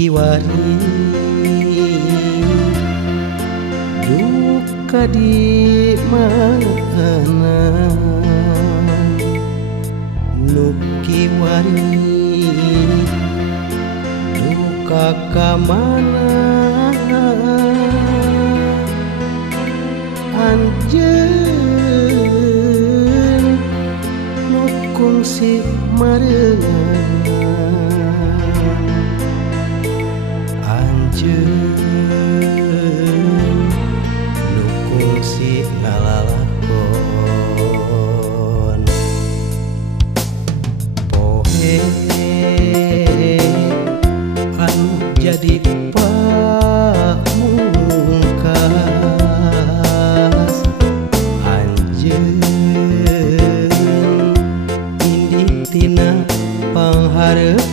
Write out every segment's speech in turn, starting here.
Kiwari duka di mana nu kiwari duka ka mana anjeun nu kungsi mareungan nu kungsi ngalalakon poe anu jadi pamungkas anjeun indih tina panghareupan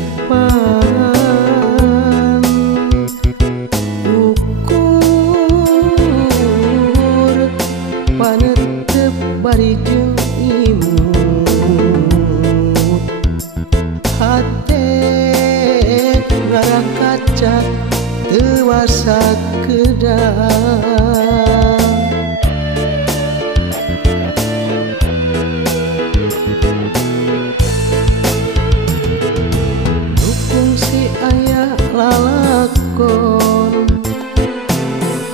bari jeung imut hate garang kaca teu wasa keudang nu kungsi aya lalakon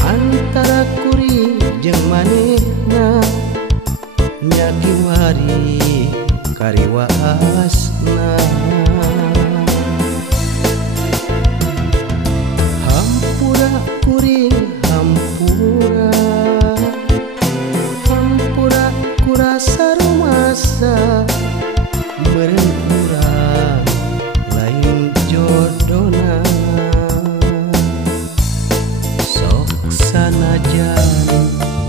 antara kuring jeung manehna nya kiwari kariwaasna hampura kuring hampura hampura kurasa rumasa meureun urang lain jodona sok sanajan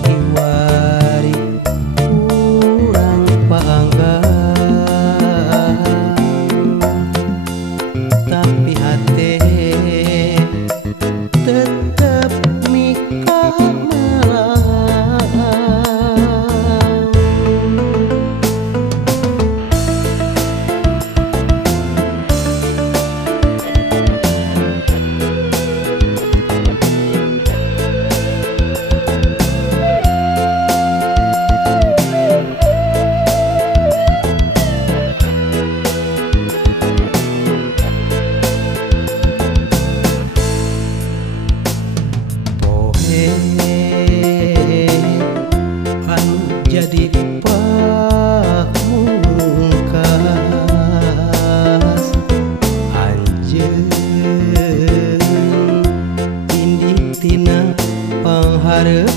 kiwari tapi hati tetep mika melang anu jadi pamungkas anjeun indih tina panghareupan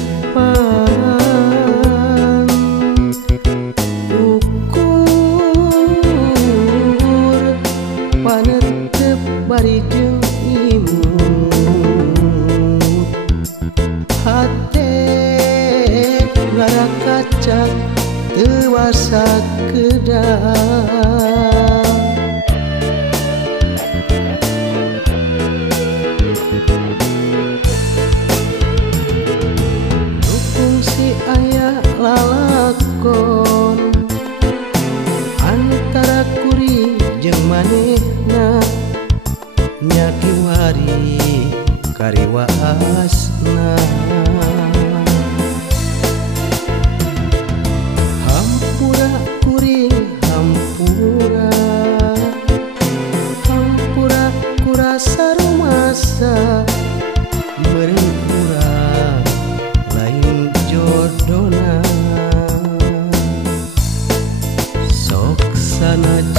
ukur panetep bari jeung imut hate garang kaca teu wasa keudang nu kungsi aya lalakon antara kuring jeung manehna nya kiwari kariwaasna hampura kuring hampura hampura kurasa rumasa meureun urang lain jodona sok sanajan